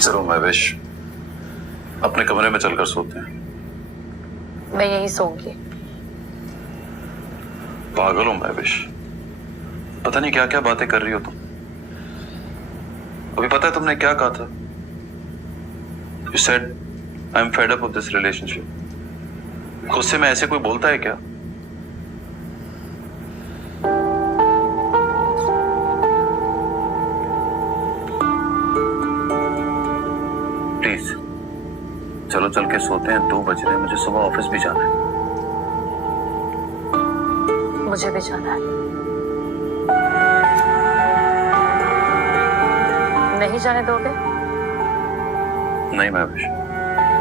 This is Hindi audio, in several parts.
जरूर महवेश, अपने कमरे में चलकर सोते हैं। मैं यहीं सोऊंगी। पागल हो महवेश, पता नहीं क्या क्या बातें कर रही हो तुम। अभी पता है तुमने क्या कहा था? You said I'm fed up of this relationship। गुस्से में ऐसे कोई बोलता है क्या? प्लीज चलो चल के सोते हैं, 2 बज रहे हैं, मुझे सुबह ऑफिस भी जाना है। मुझे भी जाना है। नहीं जाने दोगे? नहीं महवेश,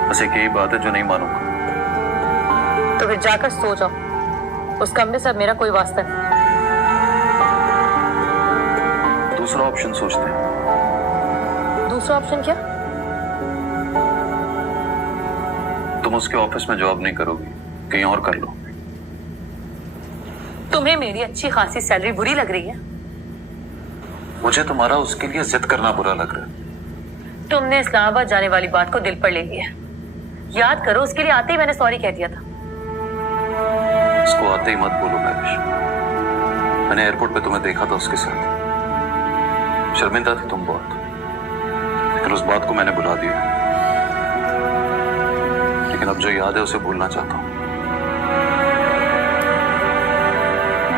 बस एक यही बात है जो नहीं मानूंगा। तो फिर जाकर सो जाओ। उस कमरे से अब मेरा कोई वास्ता नहीं। दूसरा ऑप्शन सोचते हैं। दूसरा ऑप्शन क्या? तुम उसके ऑफिस में जॉब नहीं करोगी, कहीं और कर लो। तुम्हें मेरी अच्छी खासी सैलरी बुरी लग रही है? मुझे तुम्हारा उसके लिए जिद करना बुरा लग रहा है। तुमने इस्लामाबाद जाने वाली बात को दिल पर ले लिया। याद करो, उसके लिए आते ही मैंने सॉरी कह दिया था। उसको आते ही मत बोलो महवेश। मैंने एयरपोर्ट पे तुम्हें देखा था उसके साथ। शर्मिंदा थी तुम बहुत, लेकिन उस बात को मैंने भुला दिया। लेकिन अब जो याद है उसे भूलना चाहता हूँ।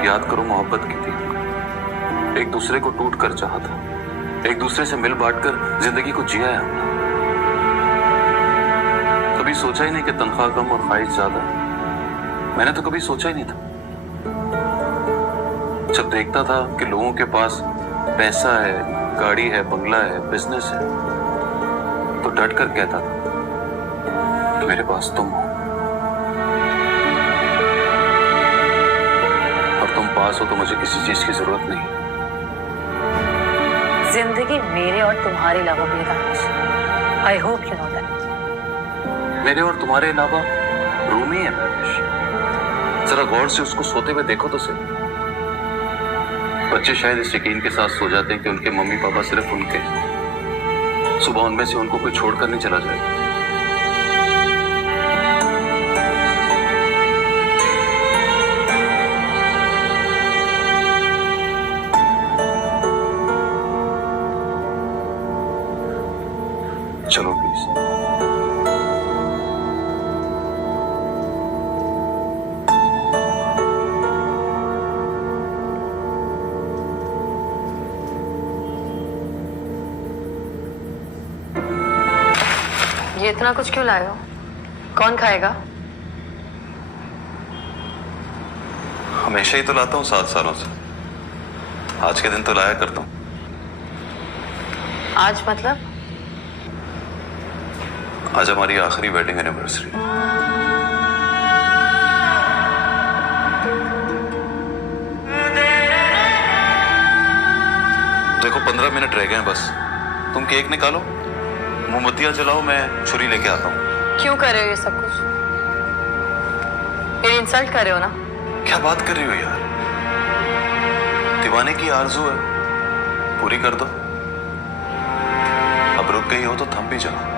याद करो, मोहब्बत की थी, एक दूसरे को टूट कर चाहा था, एक दूसरे से मिल बांट कर जिंदगी को जिया है हमने। कभी सोचा ही नहीं कि तनख्वाह कम और ख्वाहिश ज्यादा। मैंने तो कभी सोचा ही नहीं था। जब देखता था कि लोगों के पास पैसा है, गाड़ी है, बंगला है, बिजनेस है, तो डट कर कहता था कि मेरे पास तुम हो। और तुम पास हो तो मुझे किसी चीज की जरूरत नहीं। जिंदगी मेरे और तुम्हारे अलावा भी है। I hope you know that. मेरे और तुम्हारे अलावा रूमी है महवेश। जरा गौर से उसको सोते हुए देखो तो सही। बच्चे शायद इस यकीन के साथ सो जाते हैं कि उनके मम्मी पापा सिर्फ उनके, सुबह उनमें से उनको कोई छोड़कर नहीं चला जाएगा। चलो प्लीज। ये इतना कुछ क्यों लाए हो? कौन खाएगा? हमेशा ही तो लाता हूँ 7 सालों से। आज के दिन तो लाया करता हूँ। आज मतलब? आज हमारी आखिरी वेडिंग एनिवर्सरी। देखो 15 मिनट रह गए हैं बस। तुम केक निकालो, मोमबत्तियां जलाओ, मैं छुरी लेके आता हूँ। क्यों कर रहे हो ये सब कुछ? ये इंसल्ट कर रहे हो ना? क्या बात कर रही हो यार? दीवाने की आरज़ू है, पूरी कर दो। अब रुक गई हो तो थम भी जाओ।